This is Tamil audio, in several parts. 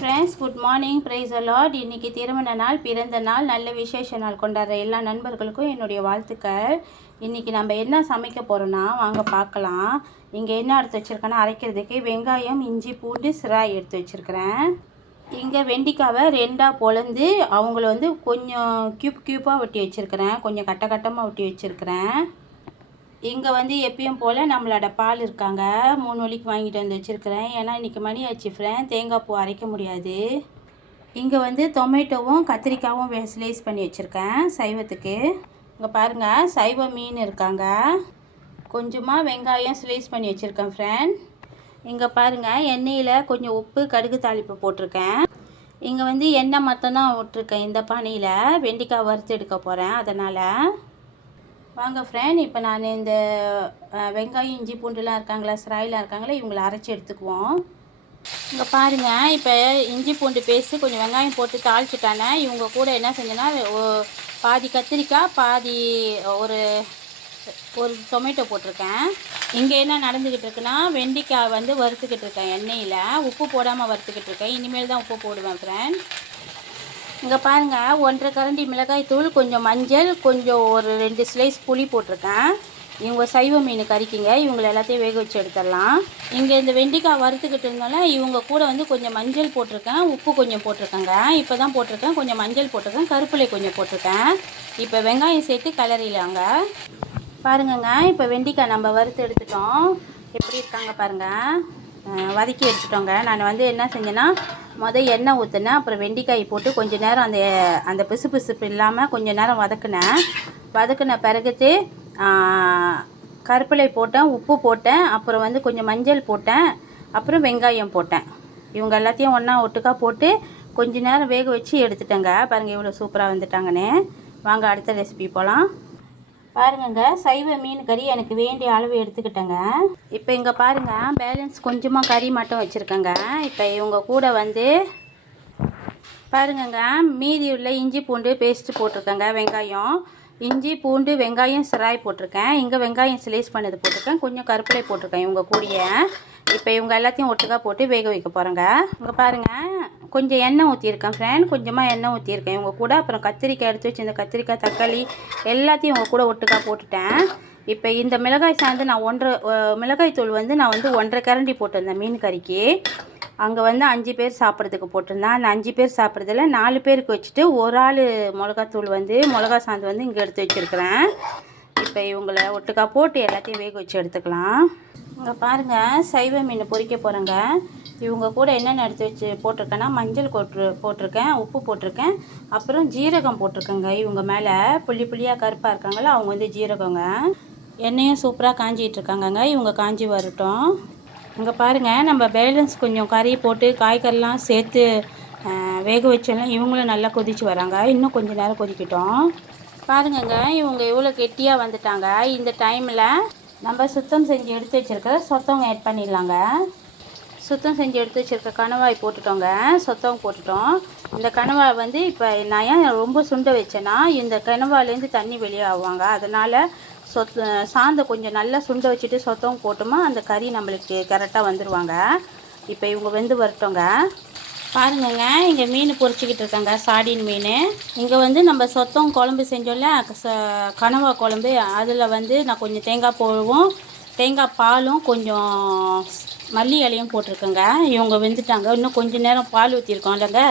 Friends, good morning. Praise the Lord. இன்றைக்கி திருமண நாள், பிறந்த நாள், நல்ல விசேஷ நாள் கொண்டாடுற எல்லா நண்பர்களுக்கும் என்னுடைய வாழ்த்துக்கள். இன்றைக்கி நம்ம என்ன சமைக்க போகிறோன்னா வாங்க பார்க்கலாம். இங்கே என்ன எடுத்து வச்சுருக்கேன்னா, அரைக்கிறதுக்கு வெங்காயம், இஞ்சி, பூண்டு, சிராய் எடுத்து வச்சுருக்கிறேன். இங்கே வெண்டிக்காவை ரெண்டாக பொளந்து அவங்கள கொஞ்சம் க்யூப்பாக வெட்டி வச்சுருக்கிறேன், கொஞ்சம் கட்டமாக வெட்டி வச்சுருக்கிறேன். இங்கே எப்பயும் போல் நம்மளோட பால் இருக்காங்க, 3 வழிக்கு வாங்கிட்டு வந்து வச்சுருக்கிறேன். ஏன்னா இன்றைக்கி மணி ஆச்சு ஃப்ரெண்ட், தேங்காய் பூ அரைக்க முடியாது. இங்கே டொமேட்டோவும் கத்திரிக்காயும் ஸ்லைஸ் பண்ணி வச்சுருக்கேன் சைவத்துக்கு. இங்கே பாருங்கள், சைவ மீன் இருக்காங்க. கொஞ்சமாக வெங்காயம் ஸ்லைஸ் பண்ணி வச்சுருக்கேன் ஃப்ரெண்ட். இங்கே பாருங்கள், எண்ணெயில் கொஞ்சம் உப்பு, கடுகு தாளிப்பு போட்டிருக்கேன். இங்கே எண்ணெய் மட்டும்தான் விட்டுருக்கேன். இந்த பானையில் வெண்டிக்காய் வறுத்து எடுக்க போகிறேன், அதனால் வாங்க ஃப்ரெண்ட். இப்போ நான் இந்த வெங்காயம், இஞ்சி, பூண்டுலாம் இருக்காங்களா, சிராயெலாம் இருக்காங்களா, இவங்களை அரைச்சி எடுத்துக்குவோம். இங்கே பாருங்கள், இப்போ இஞ்சி பூண்டு பேஸ்ட்டு கொஞ்சம் வெங்காயம் போட்டு தாளிச்சுட்டானே. இவங்க கூட என்ன செஞ்சேன்னா, பாதி கத்திரிக்காய், பாதி ஒரு டொமேட்டோ போட்டிருக்கேன். இங்கே என்ன நடந்துக்கிட்டு இருக்குன்னா, வெண்டிக்காய் வறுத்துக்கிட்டு இருக்கேன் எண்ணெயில். உப்பு போடாமல் வறுத்துக்கிட்டு இருக்கேன். இனிமேல் தான் உப்பு போடுவேன் ஃப்ரெண்ட். இங்கே பாருங்கள், 1.5 கரண்டி மிளகாய் தூள், கொஞ்சம் மஞ்சள், கொஞ்சம் ஒரு 2 ஸ்லைஸ் புளி போட்டிருக்கேன். இவங்க சைவ மீன் கறிக்குங்க. இவங்களை எல்லாத்தையும் வேக வச்சு எடுத்துடலாம். இங்கே இந்த வெண்டிக்காய் வறுத்துக்கிட்டு இருந்தாலும் இவங்க கூட கொஞ்சம் மஞ்சள் போட்டிருக்கேன், உப்பு கொஞ்சம் போட்டிருக்கேங்க. இப்போ தான் போட்டிருக்கேன், கொஞ்சம் மஞ்சள் போட்டிருக்கேன், கருப்பிலை கொஞ்சம் போட்டிருக்கேன். இப்போ வெங்காயம் சேர்த்து கலரிலாங்க. பாருங்கங்க, இப்போ வெண்டிக்காய் நம்ம வறுத்து எடுத்துட்டோம். எப்படி இருக்காங்க பாருங்கள், வதக்கி எடுத்துட்டோங்க. நான் என்ன செஞ்சேன்னா, எண்ணெய் ஊற்றினேன், அப்புறம் வெண்டிக்காய் போட்டு கொஞ்சம் நேரம் அந்த பிசுப்பு இல்லாமல் கொஞ்சம் நேரம் வதக்கின பிறகுட்டு கருப்பிலை போட்டேன், உப்பு போட்டேன், அப்புறம் கொஞ்சம் மஞ்சள் போட்டேன், அப்புறம் வெங்காயம் போட்டேன். இவங்க எல்லாத்தையும் ஒன்றா ஒட்டுக்கா போட்டு கொஞ்சம் நேரம் வேக வச்சு எடுத்துட்டேங்க. பாருங்கள் இவ்வளோ சூப்பராக வந்துட்டாங்கன்னு. வாங்க அடுத்த ரெசிபி போகலாம். பாருங்கங்க, சைவ மீன் கறி எனக்கு வேண்டிய அளவு எடுத்துக்கிட்டேங்க. இப்போ இங்கே பாருங்கள், பேலன்ஸ் கொஞ்சமாக கறி மட்டும் வச்சுருக்கேங்க. இப்போ இவங்க கூட பாருங்கங்க, மீதி உள்ள இஞ்சி பூண்டு பேஸ்ட்டு போட்டிருக்கேங்க. வெங்காயம், இஞ்சி பூண்டு, வெங்காயம், சிராய் போட்டிருக்கேன். இங்கே வெங்காயம் ஸ்லைஸ் பண்ணது போட்டிருக்கேன், கொஞ்சம் கருப்பிலை போட்டிருக்கேன் இவங்க கூடிய. இப்போ இவங்க எல்லாத்தையும் ஒட்டுக்கா போட்டு வேக வைக்க போகிறேங்க. இங்கே பாருங்கள், கொஞ்சம் எண்ணெய் ஊற்றிருக்கேன் ஃப்ரெண்ட், கொஞ்சமாக எண்ணெய் ஊற்றிருக்கேன் இவங்க கூட. அப்புறம் கத்திரிக்காய் எடுத்து வச்சு இந்த கத்திரிக்காய், தக்காளி எல்லாத்தையும் இவங்க கூட ஒட்டுக்கா போட்டுட்டேன். இப்போ இந்த மிளகாய் சாந்து நான் மிளகாய் தூள் நான் 1.5 கரண்டி போட்டிருந்தேன் மீன் கறிக்கு. அங்கே 5 பேர் சாப்பிட்றதுக்கு போட்டிருந்தேன். அந்த 5 பேர் சாப்பிட்றதில் 4 பேருக்கு வச்சுட்டு ஒரு ஆள் மிளகாத்தூள் மிளகா சாந்து இங்கே எடுத்து வச்சுருக்கிறேன். இப்போ இவங்களை ஒட்டுக்கா போட்டு எல்லாத்தையும் வேக வச்சு எடுத்துக்கலாம். இங்கே பாருங்கள், சைவ மீன் பொரிக்க போகிறேங்க. இவங்க கூட என்னென்ன எடுத்து வச்சு போட்டிருக்கேன்னா, மஞ்சள் போட்டிருக்கேன், உப்பு போட்டிருக்கேன், அப்புறம் ஜீரகம் போட்டிருக்கேங்க. இவங்க மேலே புள்ளியாக கருப்பாக இருக்காங்களா, அவங்க ஜீரகங்க. எண்ணெயும் சூப்பராக காஞ்சிகிட்டு இருக்காங்கங்க. இவங்க காஞ்சி வரட்டும். இங்கே பாருங்கள், நம்ம பேலன்ஸ் கொஞ்சம் கறி போட்டு காய்கறிலாம் சேர்த்து வேக வச்சோம்னா இவங்களும் நல்லா கொதித்து வராங்க. இன்னும் கொஞ்சம் நேரம் கொதிக்கட்டும். பாருங்கங்க, இவங்க எவ்வளோ கெட்டியாக வந்துட்டாங்க. இந்த டைமில் நம்ம சுத்தம் செஞ்சு எடுத்து வச்சுருக்க சொத்தவங்க ஆட் பண்ணிடலாங்க. சுத்தம் செஞ்சு எடுத்து வச்சுருக்க கணவாய் போட்டுட்டோங்க, சொத்தவங்க போட்டுட்டோம். இந்த கணவாய் இப்போ நான் ஏன் ரொம்ப சுண்ட வச்சேன்னா, இந்த கணவாயிலேருந்து தண்ணி வெளியே ஆவாங்க. அதனால் சாந்தை கொஞ்சம் நல்லா சுண்ட வச்சுட்டு சொத்தவங்க போட்டோமா அந்த கறி நம்மளுக்கு கரெக்டாக வந்துடுவாங்க. இப்போ இவங்க வரட்டோங்க. பாருங்கங்க, இங்கே மீன் பொரிச்சிக்கிட்டு இருக்காங்க, சாடின் மீன். இங்கே நம்ம சொத்தம் குழம்பு செஞ்சோம்ல, கனவா குழம்பு, அதில் நான் கொஞ்சம் தேங்காய் போடுவோம், தேங்காய் பாலும் கொஞ்சம் மல்லி இலையும் போட்டிருக்கேங்க. இவங்க வெந்துட்டாங்க. இன்னும் கொஞ்சம் நேரம் பால் ஊற்றிருக்கோம் இல்லைங்க,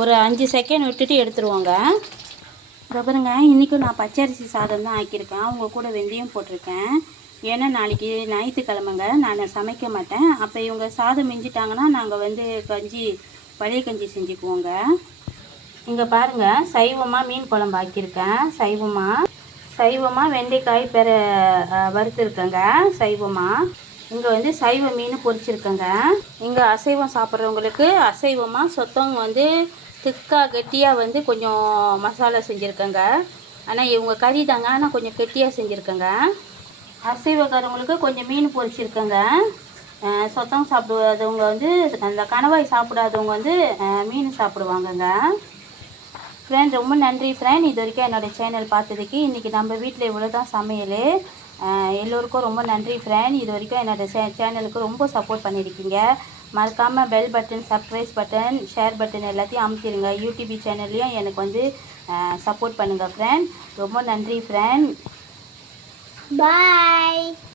ஒரு 5 செகண்ட் விட்டுட்டு எடுத்துருவோங்க. பாருங்க, இன்றைக்கும் நான் பச்சரிசி சாதம் தான் ஆக்கியிருக்கேன். அவங்க கூட வெந்தயம் போட்டிருக்கேன். ஏன்னா நாளைக்கு ஞாயிற்றுக்கிழமைங்க, நான் சமைக்க மாட்டேன். அப்போ இவங்க சாதம் மிஞ்சிட்டாங்கன்னா நாங்கள் பழைய கஞ்சி செஞ்சுக்குவோங்க. இங்கே பாருங்கள், சைவமாக மீன் குழம்பு ஆக்கியிருக்கேன். சைவமாக வெண்டைக்காய் வறுத்துருக்கேங்க. சைவமாக இங்கே சைவ மீன் பொரிச்சிருக்கேங்க. இங்கே அசைவம் சாப்பிட்றவங்களுக்கு அசைவமாக சொத்தவங்க திக்காக கெட்டியாக கொஞ்சம் மசாலா செஞ்சுருக்கேங்க. ஆனால் இவங்க கறி தாங்க, ஆனால் கொஞ்சம் கெட்டியாக செஞ்சுருக்கேங்க. அசைவக்காரவங்களுக்கு கொஞ்சம் மீன் பொரிச்சிருக்கேங்க. சொத்தம் சாப்பிடாதவங்க அந்த கணவாய் சாப்பிடாதவங்க மீன் சாப்பிடுவாங்கங்க. ஃப்ரெண்ட், ரொம்ப நன்றி ஃப்ரெண்ட், இது வரைக்கும் என்னோடய சேனல் பார்த்ததுக்கு. இன்றைக்கி நம்ம வீட்டில் இவ்வளோ தான் சமையல். எல்லோருக்கும் ரொம்ப நன்றி ஃப்ரெண்ட். இது வரைக்கும் என்னோடய சேனலுக்கு ரொம்ப சப்போர்ட் பண்ணியிருக்கீங்க. மறக்காமல் bell button, subscribe button, share button எல்லாத்தையும் அமுத்திடுங்க. யூடியூப் சேனல்லையும் எனக்கு வந்து சப்போர்ட் பண்ணுங்கள் ஃப்ரெண்ட். ரொம்ப நன்றி ஃப்ரெண்ட். பாய்.